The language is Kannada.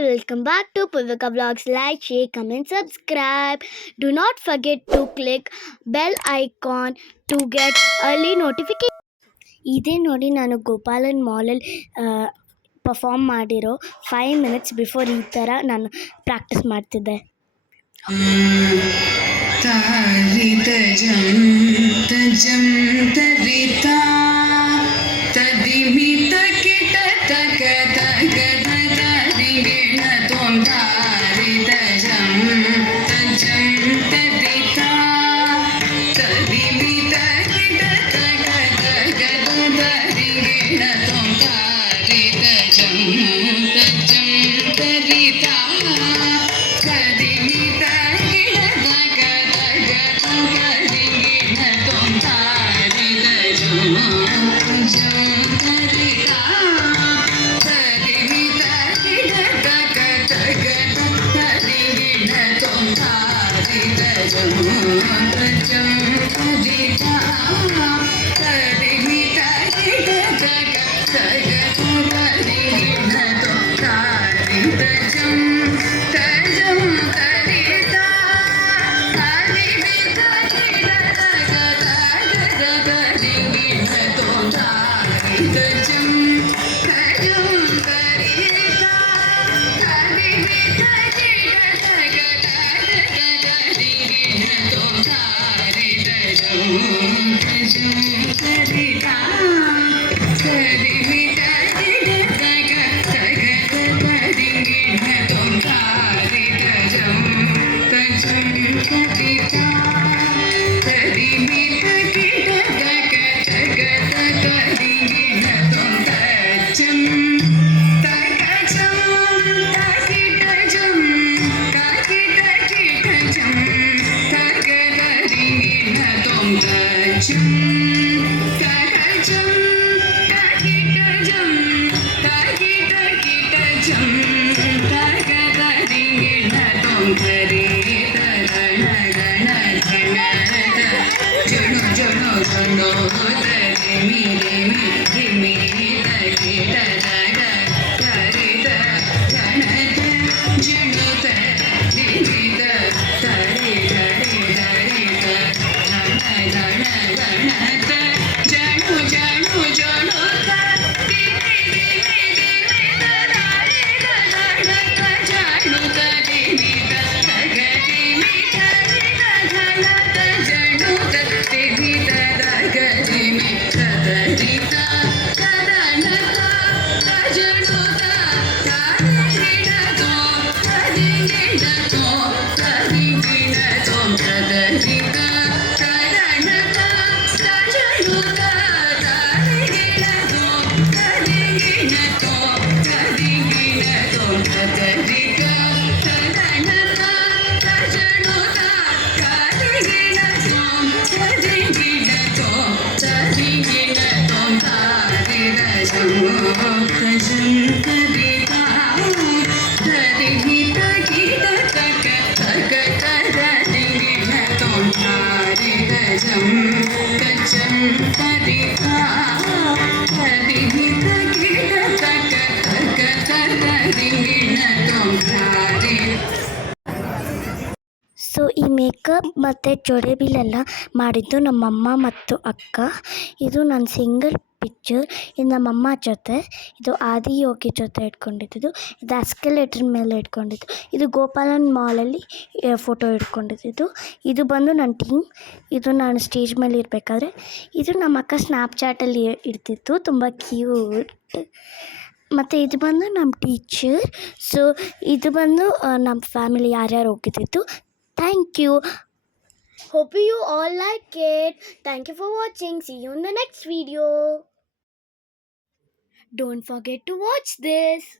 all, welcome back to Pulvika Vlogs. Like, share, comment, subscribe. Do not forget to click bell icon to get early notification. ಇದೇ ನೋಡಿ ನಾನು ಗೋಪಾಲನ್ ಮಾಲಲ್ಲಿ ಪರ್ಫಾರ್ಮ್ ಮಾಡಿರೋ 5 ಮಿನಿಟ್ಸ್ ಬಿಫೋರ್ ಈ ಥರ ನಾನು ಪ್ರಾಕ್ಟೀಸ್ ಮಾಡ್ತಿದ್ದೆ. ಸೊ ಈ ಮೇಕಪ್ ಮತ್ತು ಜೊಡೆಬಿಲೆಲ್ಲ ಮಾಡಿದ್ದು ನಮ್ಮಮ್ಮ ಮತ್ತು ಅಕ್ಕ. ಇದು ನನ್ನ ಸಿಂಗಲ್ ಪಿಕ್ಚರ್. ಇದು ನಮ್ಮಮ್ಮ ಜೊತೆ, ಇದು ಆದಿಯೋಗಿ ಜೊತೆ ಇಟ್ಕೊಂಡಿದ್ದು, ಇದು ಎಸ್ಕಲೇಟರ್ ಮೇಲೆ ಇಟ್ಕೊಂಡಿದ್ದು, ಇದು ಗೋಪಾಲನ್ ಮಾಲಲ್ಲಿ ಫೋಟೋ ಇಟ್ಕೊಂಡಿದ್ದು. ಇದು ಬಂದು ನನ್ನ ಟೀಮ್. ಇದು ನಾನು ಸ್ಟೇಜ್ ಮೇಲೆ ಇರಬೇಕಾದ್ರೆ. ಇದು ನಮ್ಮ ಅಕ್ಕ ಸ್ನ್ಯಾಪ್ಚಾಟಲ್ಲಿ ಇಡ್ತಿತ್ತು, ತುಂಬ ಕ್ಯೂಟ್. ಮತ್ತು ಇದು ಬಂದು ನಮ್ಮ ಟೀಚರ್. ಸೊ ಇದು ಬಂದು ನಮ್ಮ ಫ್ಯಾಮಿಲಿ ಯಾರ್ಯಾರು ಹೋಗಿದ್ದಿತ್ತು. Thank you. Hope you all like it. Thank you for watching. See you in the next video. Don't forget to watch this.